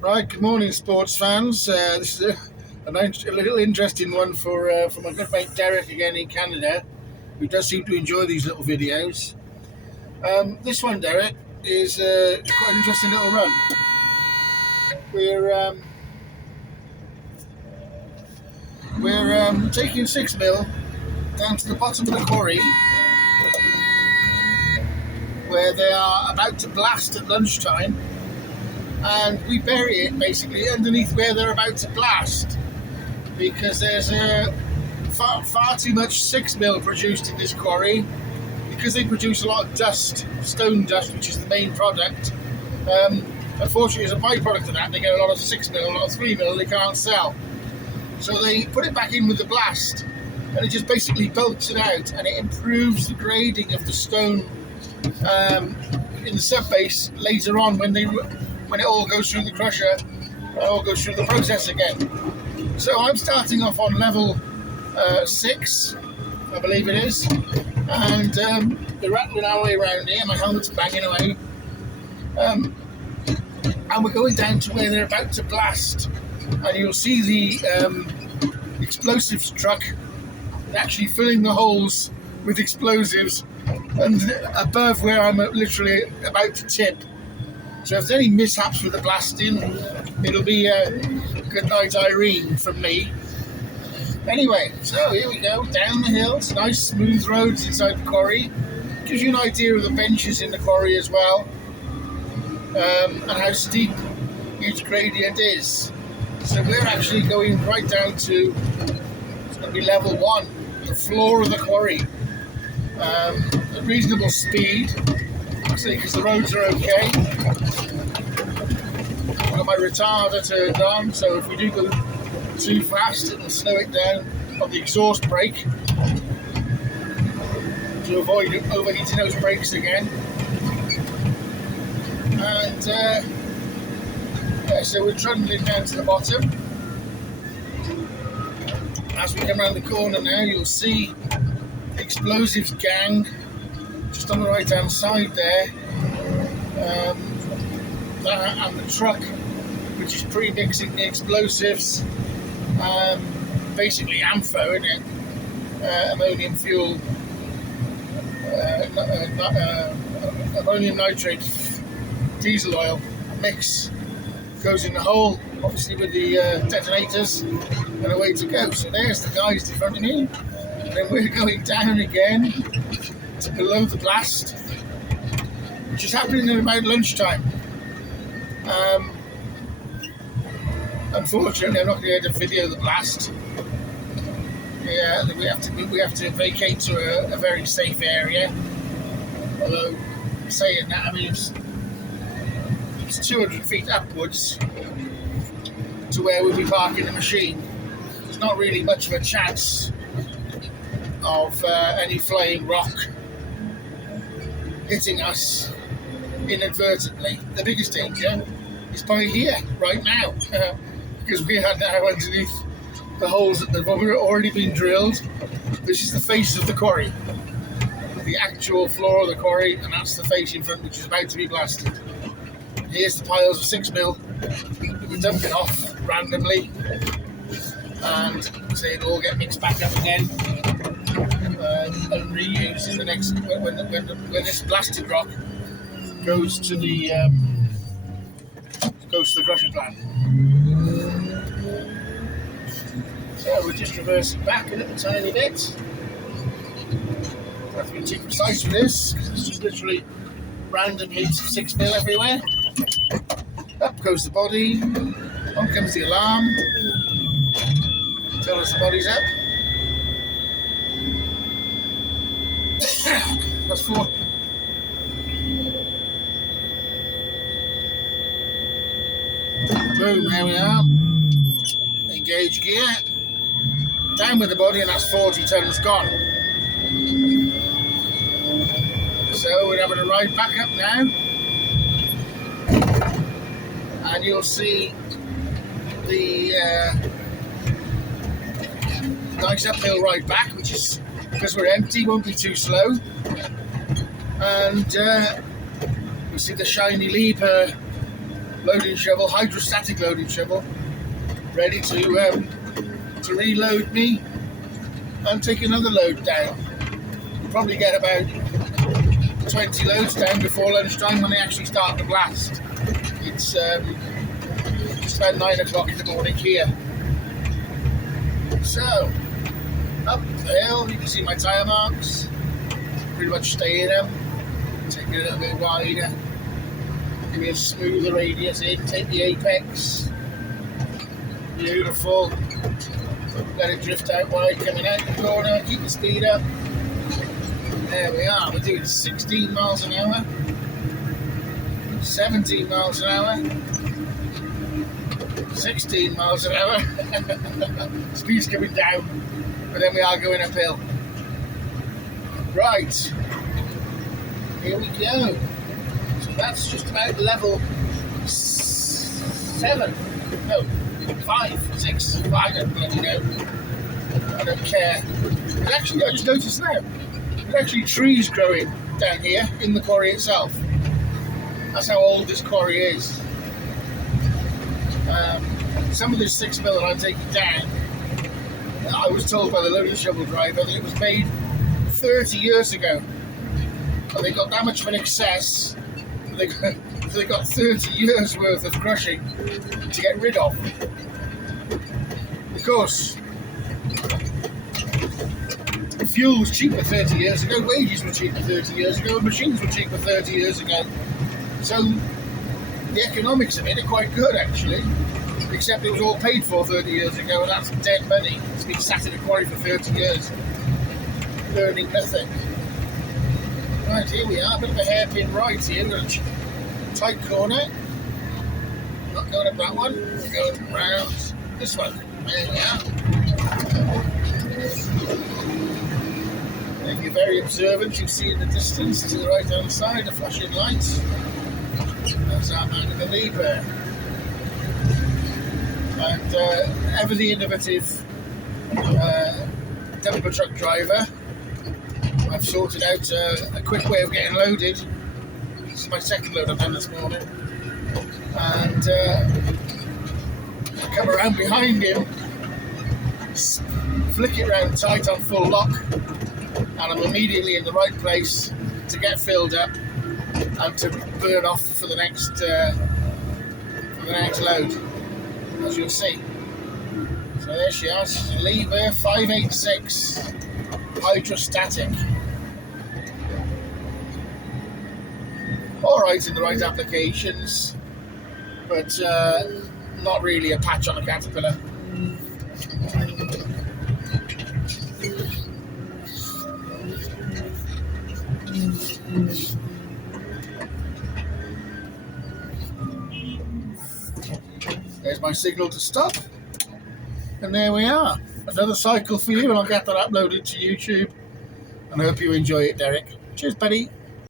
Right, good morning, sports fans. This is a little interesting one for my good mate Derek again in Canada, who does seem to enjoy these little videos. This one, Derek, is quite an interesting little run. We're taking 6 mil down to the bottom of the quarry where they are about to blast at lunchtime, and we bury it basically underneath where they're about to blast because there's far too much 6 mil produced in this quarry because they produce a lot of dust, stone dust, which is the main product. Unfortunately, as a byproduct of that, they get a lot of 6 mil, a lot of 3 mil they can't sell. So they put it back in with the blast, and it just basically bulks it out, and it improves the grading of the stone in the subbase later on when it all goes through the crusher, it all goes through the process again. So I'm starting off on level 6, I believe it is, and we're rattling our way around here. My helmet's banging away, and we're going down to where they're about to blast, and you'll see the explosives truck actually filling the holes with explosives and above where I'm literally about to tip. So if there's any mishaps with the blasting, it'll be good night Irene from me. Anyway, so here we go, down the hill. It's nice smooth roads inside the quarry. Gives you an idea of the benches in the quarry as well, and how steep each gradient is. So we're actually going right down to, it's going to be level 1, the floor of the quarry. At reasonable speed, actually, because the roads are okay. I've got my retarder turned on, so if we do go too fast, it'll slow it down on the exhaust brake to avoid overheating those brakes again. And so we're trundling down to the bottom. As we come around the corner now, you'll see the explosives gang just on the right hand side there, and the truck which is pre-mixing the explosives, basically AMFO, isn't it? Ammonium fuel, ammonium nitrate diesel oil mix goes in the hole, obviously with the detonators, and away to go. So there's the guys in front of me, and then we're going down again to below the blast, which is happening at about lunchtime. Unfortunately, I'm not going to be able to video the blast. Yeah, we have to vacate to a very safe area. Although saying that, I mean it's 200 feet upwards to where we'll be parking the machine. There's not really much of a chance of any flying rock hitting us inadvertently. The biggest danger is by here, right now, because we are now underneath the holes that have already been drilled. This is the face of the quarry, the actual floor of the quarry, and that's the face in front, which is about to be blasted. Here's the piles of 6 mil that we're dumping off randomly, and so it'll all get mixed back up again and reused in the next when this blasted rock goes to the crushing plant. So we're just reversing back a little tiny bit. Don't have to be too precise with this because it's just literally random hits of 6 mil everywhere. Up goes the body, on comes the alarm, tell us the body's up. That's 4. Boom, there we are. Engage gear. Down with the body, and that's 40 tons gone. So we're having a ride back up now. And you'll see the nice uphill ride back, which is, because we're empty, won't be too slow. And we see the shiny lever loading shovel, hydrostatic loading shovel, ready to reload me and take another load down. We'll probably get about 20 loads down before lunchtime when they actually start the blast. It's just about 9 o'clock in the morning here. So, up the hill, you can see my tyre marks. Pretty much stay in them. Take it a little bit wider. Give me a smoother radius in. Take the apex. Beautiful. Let it drift out wide coming out the corner. Keep the speed up. There we are. We're doing 16 miles an hour. 17 miles an hour. 16 miles an hour. Speed's coming down. But then we are going uphill. Right. Here we go. So that's just about level 7. No, 5, 6. I don't bloody know. I don't care. And actually, I just noticed now, there's actually trees growing down here in the quarry itself. That's how old this quarry is. Some of this 6 mil that I'm taking down, I was told by the loading shovel driver that it was made 30 years ago. And they got that much of an excess, they got 30 years worth of crushing to get rid of. Of course, fuel was cheaper 30 years ago, wages were cheaper 30 years ago, and machines were cheaper 30 years ago. So the economics of it are quite good actually, except it was all paid for 30 years ago, and that's dead money. It's been sat in a quarry for 30 years, earning nothing. Right, here we are, a bit of a hairpin right here. We've got a tight corner. Not going up that one, we're going round this one. There we are. If you're very observant, you'll see in the distance to the right hand side a flashing light. That's our man in the lever. And ever the innovative dumper truck driver, I've sorted out a quick way of getting loaded. This is my second load I've done this morning. And I come around behind him, flick it round tight on full lock, and I'm immediately in the right place to get filled up and to burn off for the next load, as you'll see. So there she is, lever 586 hydrostatic. Alright in the right applications, but not really a patch on a Caterpillar. There's my signal to stop, and there we are, another cycle for you, and I'll get that uploaded to YouTube, and I hope you enjoy it, Derek. Cheers, buddy.